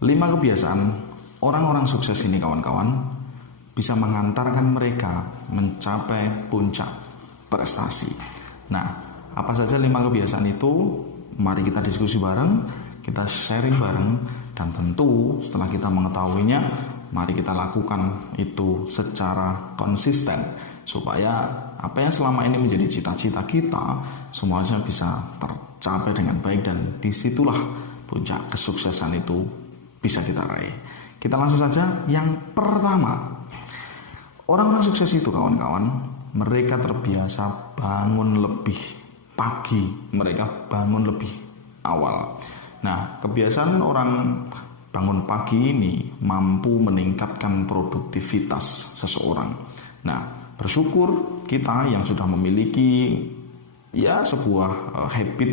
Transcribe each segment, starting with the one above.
5 kebiasaan orang-orang sukses ini kawan-kawan bisa mengantarkan mereka mencapai puncak prestasi. Nah, apa saja 5 kebiasaan itu? Mari kita diskusi bareng, kita sharing bareng, dan tentu setelah kita mengetahuinya, mari kita lakukan itu secara konsisten supaya apa yang selama ini menjadi cita-cita kita semuanya bisa tercapai dengan baik, dan disitulah puncak kesuksesan itu bisa kita raih. Kita langsung saja. Yang pertama, orang-orang sukses itu kawan-kawan, mereka terbiasa bangun lebih pagi, mereka bangun lebih awal. Nah, kebiasaan orang bangun pagi ini mampu meningkatkan produktivitas seseorang. Nah, bersyukur kita yang sudah memiliki sebuah habit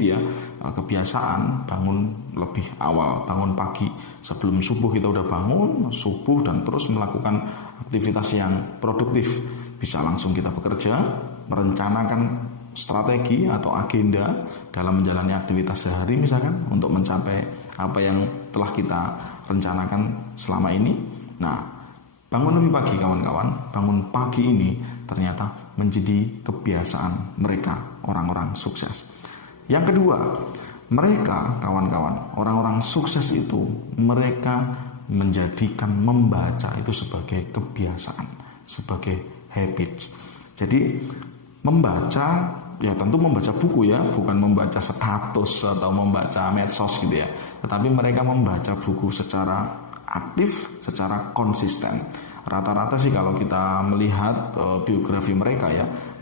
kebiasaan bangun lebih awal, bangun pagi. Sebelum subuh kita udah bangun subuh dan terus melakukan aktivitas yang produktif. Bisa langsung kita bekerja, merencanakan strategi atau agenda dalam menjalani aktivitas sehari misalkan untuk mencapai apa yang telah kita rencanakan selama ini. Nah, bangun lebih pagi kawan-kawan, bangun pagi ini ternyata menjadi kebiasaan mereka, orang-orang sukses. Yang kedua, mereka kawan-kawan, orang-orang sukses itu mereka menjadikan membaca itu sebagai kebiasaan, sebagai habits. Jadi membaca tentu membaca buku bukan membaca status atau membaca medsos gitu ya. Tetapi mereka membaca buku secara aktif, secara konsisten. Rata-rata sih kalau kita melihat biografi mereka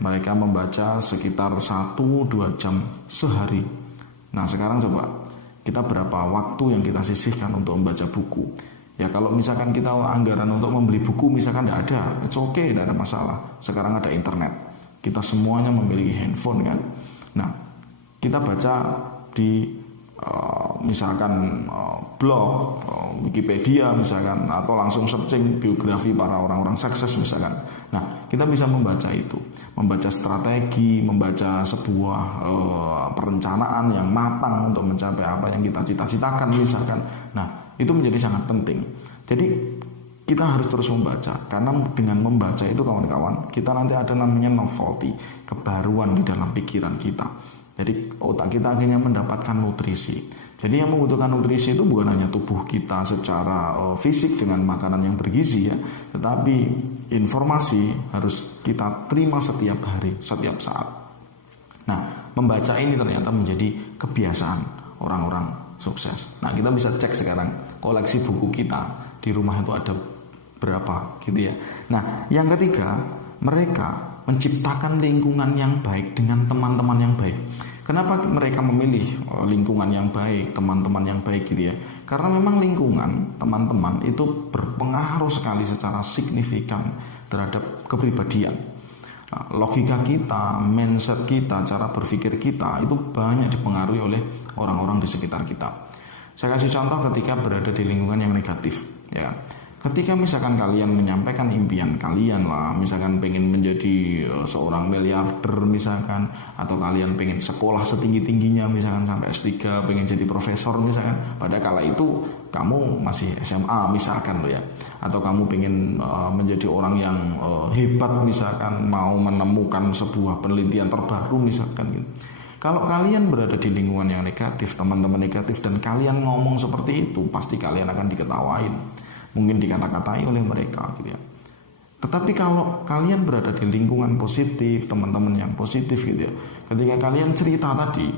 mereka membaca sekitar 1-2 jam sehari. Nah, sekarang coba kita berapa waktu yang kita sisihkan untuk membaca buku. Ya, kalau misalkan kita anggaran untuk membeli buku misalkan tidak ada, it's okay, tidak ada masalah. Sekarang ada internet, kita semuanya memiliki handphone kan. Nah, kita baca di misalkan blog, Wikipedia misalkan, atau langsung searching biografi para orang-orang sukses misalkan. Nah, kita bisa membaca itu, membaca strategi, membaca sebuah perencanaan yang matang untuk mencapai apa yang kita cita-citakan misalkan. Nah, itu menjadi sangat penting. Jadi kita harus terus membaca, karena dengan membaca itu kawan-kawan, kita nanti ada namanya novelty, kebaruan di dalam pikiran kita. Jadi otak kita akhirnya mendapatkan nutrisi. Jadi yang membutuhkan nutrisi itu bukan hanya tubuh kita secara fisik dengan makanan yang bergizi tetapi informasi harus kita terima setiap hari, setiap saat. Nah, membaca ini ternyata menjadi kebiasaan orang-orang sukses. Nah, kita bisa cek sekarang koleksi buku kita di rumah itu ada berapa gitu ya. Nah, yang ketiga, mereka menciptakan lingkungan yang baik dengan teman-teman yang baik. Kenapa mereka memilih lingkungan yang baik, teman-teman yang baik gitu ya? Karena memang lingkungan teman-teman itu berpengaruh sekali secara signifikan terhadap kepribadian. Nah, logika kita, mindset kita, cara berpikir kita itu banyak dipengaruhi oleh orang-orang di sekitar kita. Saya kasih contoh ketika berada di lingkungan yang negatif, ya. Ketika misalkan kalian menyampaikan impian kalian misalkan pengen menjadi seorang miliarder misalkan, atau kalian pengen sekolah setinggi-tingginya misalkan sampai S3, pengen jadi profesor misalkan, pada kala itu kamu masih SMA misalkan atau kamu pengen menjadi orang yang hebat misalkan, mau menemukan sebuah penelitian terbaru misalkan gitu. Kalau kalian berada di lingkungan yang negatif, teman-teman negatif, dan kalian ngomong seperti itu, pasti kalian akan diketawain, mungkin dikata-katai oleh mereka gitu ya. Tetapi kalau kalian berada di lingkungan positif, teman-teman yang positif gitu ya, ketika kalian cerita tadi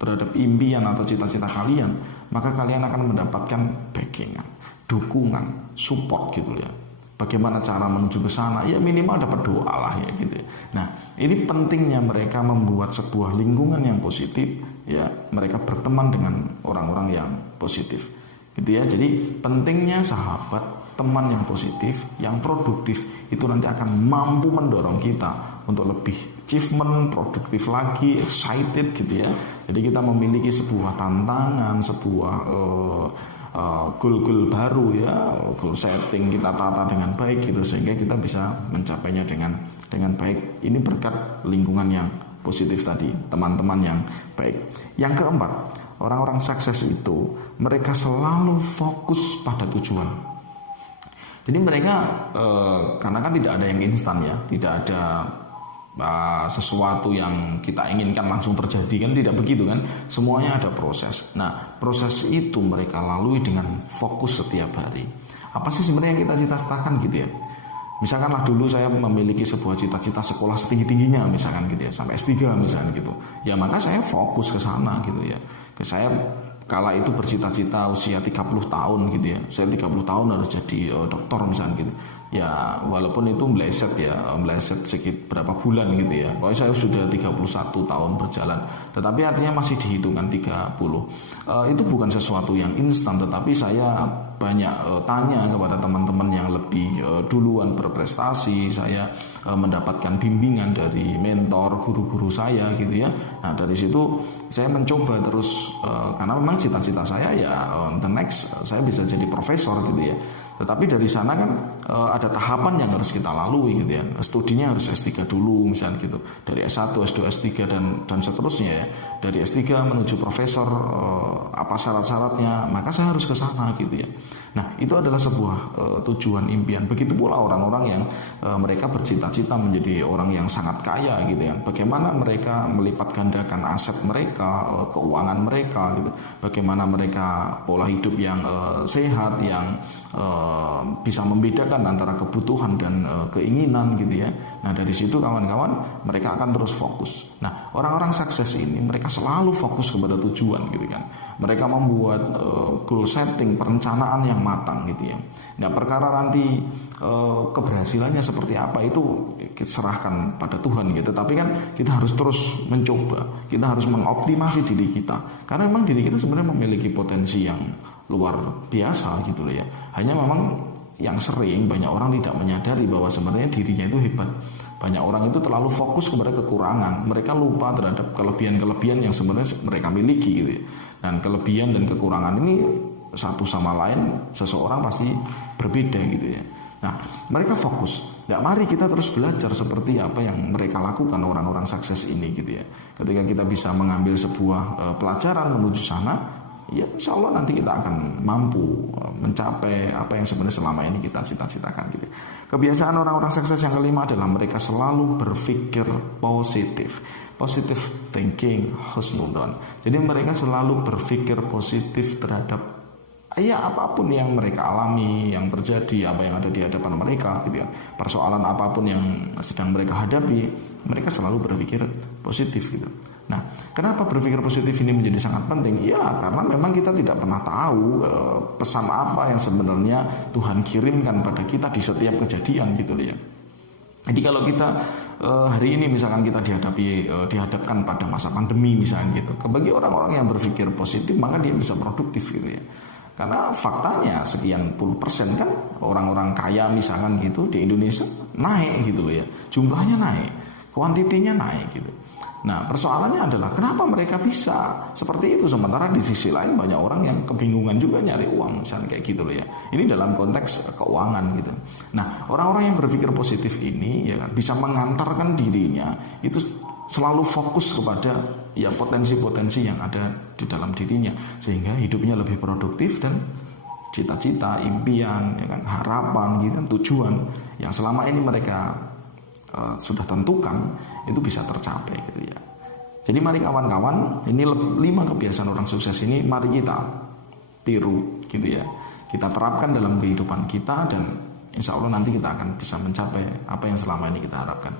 terhadap impian atau cita-cita kalian, maka kalian akan mendapatkan backingan, dukungan, support gitu ya. Bagaimana cara menuju ke sana? Ya minimal dapat doa lah ya gitu ya. Nah, ini pentingnya mereka membuat sebuah lingkungan yang positif ya, mereka berteman dengan orang-orang yang positif. Gitu ya. Jadi pentingnya sahabat, teman yang positif, yang produktif itu nanti akan mampu mendorong kita untuk lebih achievement, produktif lagi, excited gitu ya. Jadi kita memiliki sebuah tantangan, sebuah goal-goal baru ya, goal setting kita tata dengan baik gitu sehingga kita bisa mencapainya dengan baik. Ini berkat lingkungan yang positif tadi, teman-teman yang baik. Yang keempat, orang-orang sukses itu mereka selalu fokus pada tujuan. Jadi mereka karena kan tidak ada yang instan ya, tidak ada sesuatu yang kita inginkan langsung terjadi, kan tidak begitu kan, semuanya ada proses. Nah, proses itu mereka lalui dengan fokus setiap hari. Apa sih sebenarnya yang kita cita-citakan gitu ya? Misalkanlah dulu saya memiliki sebuah cita-cita sekolah setinggi-tingginya misalkan gitu ya, sampai S3 misalkan gitu. Ya maka saya fokus ke sana gitu ya. Saya kala itu bercita-cita usia 30 tahun gitu ya. Saya 30 tahun harus jadi dokter misalkan gitu. Ya walaupun itu meleset sedikit berapa bulan gitu ya. Pokoknya saya sudah 31 tahun berjalan, tetapi artinya masih dihitungan 30. Itu bukan sesuatu yang instan, tetapi saya banyak tanya kepada teman-teman yang lebih duluan berprestasi. Saya mendapatkan bimbingan dari mentor, guru-guru saya gitu ya. Nah dari situ saya mencoba terus, karena memang cita-cita saya ya the next saya bisa jadi profesor gitu ya. Tetapi dari sana kan ada tahapan yang harus kita lalui gitu ya. Studinya harus S3 dulu misalnya gitu. Dari S1, S2, S3 dan seterusnya ya. Dari S3 menuju profesor, apa syarat-syaratnya, maka saya harus ke sana gitu ya. Nah, itu adalah sebuah tujuan impian. Begitu pula orang-orang yang mereka bercita-cita menjadi orang yang sangat kaya gitu ya. Bagaimana mereka melipat gandakan aset mereka, keuangan mereka gitu. Bagaimana mereka pola hidup yang sehat, yang bisa membedakan antara kebutuhan dan keinginan gitu ya. Nah dari situ kawan-kawan mereka akan terus fokus. Nah orang-orang sukses ini mereka selalu fokus kepada tujuan gitu kan. Mereka membuat goal setting, perencanaan yang matang gitu ya. Nah perkara nanti keberhasilannya seperti apa itu kita serahkan pada Tuhan gitu. Tapi kan kita harus terus mencoba, kita harus mengoptimasi diri kita. Karena memang diri kita sebenarnya memiliki potensi yang luar biasa gitu loh ya. Hanya memang yang sering banyak orang tidak menyadari bahwa sebenarnya dirinya itu hebat. Banyak orang itu terlalu fokus kepada kekurangan. Mereka lupa terhadap kelebihan-kelebihan yang sebenarnya mereka miliki gitu ya. Dan kelebihan dan kekurangan ini satu sama lain seseorang pasti berbeda gitu ya. Nah mereka fokus. Nah mari kita terus belajar seperti apa yang mereka lakukan orang-orang sukses ini gitu ya. Ketika kita bisa mengambil sebuah pelajaran menuju sana, ya insya Allah nanti kita akan mampu mencapai apa yang sebenarnya selama ini kita cita-citakan gitu. Kebiasaan orang-orang sukses yang kelima adalah mereka selalu berpikir positif. Positive thinking, husnudon. Jadi mereka selalu berpikir positif terhadap apapun yang mereka alami, yang terjadi, apa yang ada di hadapan mereka gitu ya. Persoalan apapun yang sedang mereka hadapi, mereka selalu berpikir positif gitu. Nah, kenapa berpikir positif ini menjadi sangat penting? Ya, karena memang kita tidak pernah tahu pesan apa yang sebenarnya Tuhan kirimkan pada kita di setiap kejadian gitu ya. Jadi kalau kita hari ini misalkan kita dihadapkan pada masa pandemi misalnya gitu, bagi orang-orang yang berpikir positif maka dia bisa produktif gitu ya. Karena faktanya sekian puluh persen kan orang-orang kaya misalkan gitu di Indonesia naik gitu loh ya, jumlahnya naik, kuantitinya naik gitu. Nah persoalannya adalah kenapa mereka bisa seperti itu, sementara di sisi lain banyak orang yang kebingungan juga nyari uang misalnya kayak gitu loh ya. Ini dalam konteks keuangan gitu. Nah orang-orang yang berpikir positif ini ya kan bisa mengantarkan dirinya itu selalu fokus kepada ya potensi-potensi yang ada di dalam dirinya, sehingga hidupnya lebih produktif dan cita-cita, impian, ya kan, harapan gitu kan, tujuan yang selama ini mereka sudah tentukan itu bisa tercapai gitu ya. Jadi mari kawan-kawan, ini 5 kebiasaan orang sukses ini mari kita tiru gitu ya. Kita terapkan dalam kehidupan kita dan insya Allah nanti kita akan bisa mencapai apa yang selama ini kita harapkan.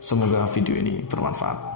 Semoga video ini bermanfaat.